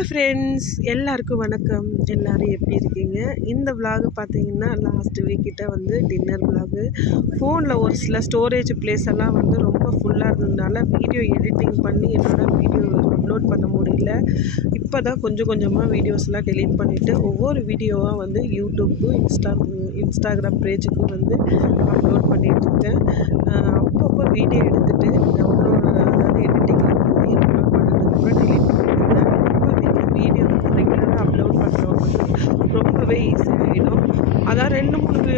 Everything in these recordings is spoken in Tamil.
ஹலோ ஃப்ரெண்ட்ஸ், எல்லாருக்கும் வணக்கம். எல்லோரும் எப்படி இருக்கீங்க? இந்த விலாகு பார்த்தீங்கன்னா லாஸ்ட் வீக் கிட்ட வந்து டின்னர் விலாகு. ஃபோனில் ஒரு சில ஸ்டோரேஜ் பிளேஸ் எல்லாம் வந்து ரொம்ப ஃபுல்லாக இருந்ததுனால வீடியோ எடிட்டிங் பண்ணி என்னால் வீடியோ அப்லோட் பண்ண முடியல. இப்போ தான் கொஞ்சம் கொஞ்சமாக வீடியோஸ்லாம் டெலீட் பண்ணிவிட்டு ஒவ்வொரு வீடியோவாக வந்து யூடியூப்பு இன்ஸ்டாகிராம் பேஜுக்கு வந்து அப்லோட் பண்ணிகிட்ருக்கேன். அப்பப்போ வீடியோ எடுத்துகிட்டு அதாவது எடிட்டிங்லாம் பண்ணி அப்லோட் பண்ணதுக்கப்புறம் டெலீட் பண்ணிவிட்டேன். வீடியோ வந்து ரெகுலராக அப்லோட் பண்ணுறவங்க வந்து ரொம்பவே ஈஸியாகிடும். அதான் 2-3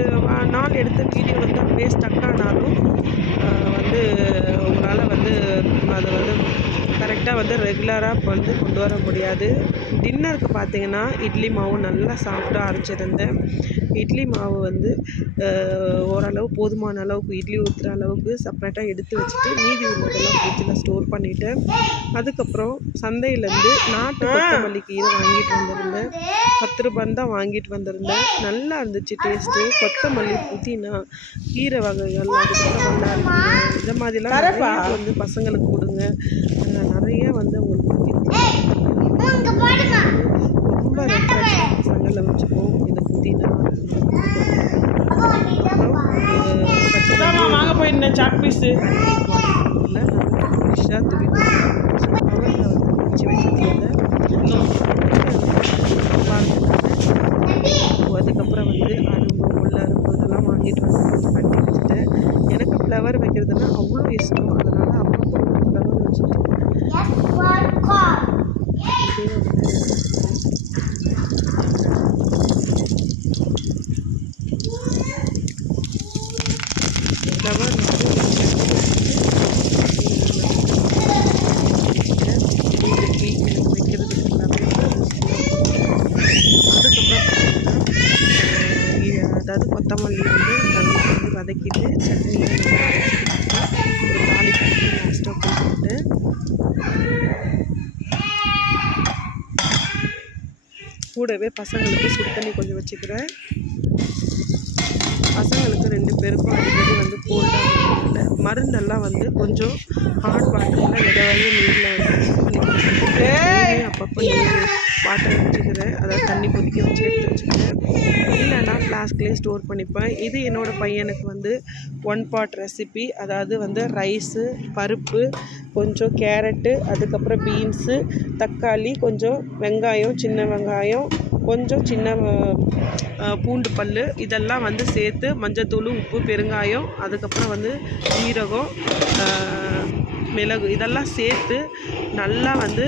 நாள் எடுத்த வீடியோ வந்து அப்படியே ஸ்டக் ஆனாலும் வந்து உங்களால் வந்து அதை வந்து கரெக்டாக வந்து ரெகுலராக வந்து கொண்டு வர முடியாது. டின்னருக்கு பார்த்தீங்கன்னா இட்லி மாவு நல்லா சாஃப்டாக அரைச்சிருந்தேன். இட்லி மாவு வந்து ஓரளவு போதுமான அளவுக்கு இட்லி ஊற்றுற அளவுக்கு செப்பரேட்டாக எடுத்து வச்சுட்டு மீதி உள்ளதெல்லாம் ஃப்ரிட்ஜில் ஸ்டோர் பண்ணிவிட்டேன். அதுக்கப்புறம் சந்தையிலேருந்து நாட்டு கொத்தமல்லி கீரை வாங்கிட்டு வந்திருந்தேன். 10 ரூபான்னு தான் வாங்கிட்டு வந்திருந்தேன். நல்லா இருந்துச்சு டேஸ்ட்டு. கொத்தமல்லி, புதினா, கீரை வகைகள், அதுக்கப்புறம் வல்லாரை இந்த மாதிரிலாம் நிறையா வந்து பசங்களுக்கு கொடுங்க. நிறைய வந்து உங்களுக்கு ரொம்ப ரெஃப்ரெஷ்ஷாக பசங்களை வச்சுப்போம். இந்த புதினா வாங்க போயிருந்தேன் சாக் பீஸு நல்லா ஃப்ரெஷ்ஷாக துணி கவரில் வந்து வச்சு வச்சுருந்தேன். அதுக்கப்புறம் வந்து அரும்பு, முள்ளரும்பு இதெல்லாம் வாங்கிட்டு வந்து கொஞ்சம் கட்டி வச்சுட்டேன். எனக்கு ஃப்ளவர் வைக்கிறதுனா அவ்வளோ இஷ்டம். அதனால் அப்பப்போ ஒரு ஃப்ளவர் வச்சுட்டு ஃப்ளவர் வைக்கிறதுக்கு எல்லாமே அதாவது கொத்தமல்லி வந்து நல்லா வந்து வதக்கிட்டு சட்னியை நல்லா அரைச்சிக்கிட்டு ஒரு தாளிப்பு லாஸ்ட்டாக போட்டுக்கிட்டு கூடவே பசங்களுக்கு சுடு தண்ணி கொஞ்சம் வச்சுக்கிறேன். பசங்களுக்கு 2 பேருக்கும் அடிக்கடி வந்து கோல்டாக மருந்தெல்லாம் வந்து கொஞ்சம் ஹாட் வாட்டரில் விதவாகி நீரில் வந்து மிக்ஸ் பண்ணி அப்பப்போ நீர் வாட்டர் வச்சுக்கிறேன். அதாவது தண்ணி கொதிக்க வச்சு எடுத்து வச்சுக்கிறேன். இல்லைன்னா ஃப்ளாஸ்க்லேயே ஸ்டோர் பண்ணிப்பேன். இது என்னோடய பையனுக்கு வந்து 1 பாட் ரெசிபி. அதாவது வந்து ரைஸு, பருப்பு, கொஞ்சம் கேரட்டு, அதுக்கப்புறம் பீன்ஸு, தக்காளி, கொஞ்சம் வெங்காயம், சின்ன வெங்காயம், கொஞ்சம் சின்ன பூண்டு பல் இதெல்லாம் வந்து சேர்த்து மஞ்சத்தூள், உப்பு, பெருங்காயம், அதுக்கப்புறம் வந்து ஜீரகம், மிளகு இதெல்லாம் சேர்த்து நல்லா வந்து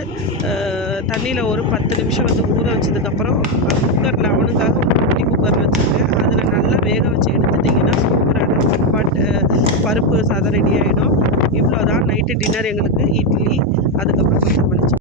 தண்ணியில் ஒரு 10 நிமிஷம் வந்து ஊற வச்சதுக்கப்புறம் குக்கரில் அவனுக்காக ஒரு குட்டி குக்கர் வச்சுருக்கேன். அதில் நல்லா வேக வச்சு எடுத்துட்டிங்கன்னா சூப்பரான பருப்பு சாதம் ரெடி ஆகிடும். இவ்வளோதான் நைட்டு டின்னர் எங்களுக்கு. இட்லி, அதுக்கப்புறம் கொத்தமல்லி.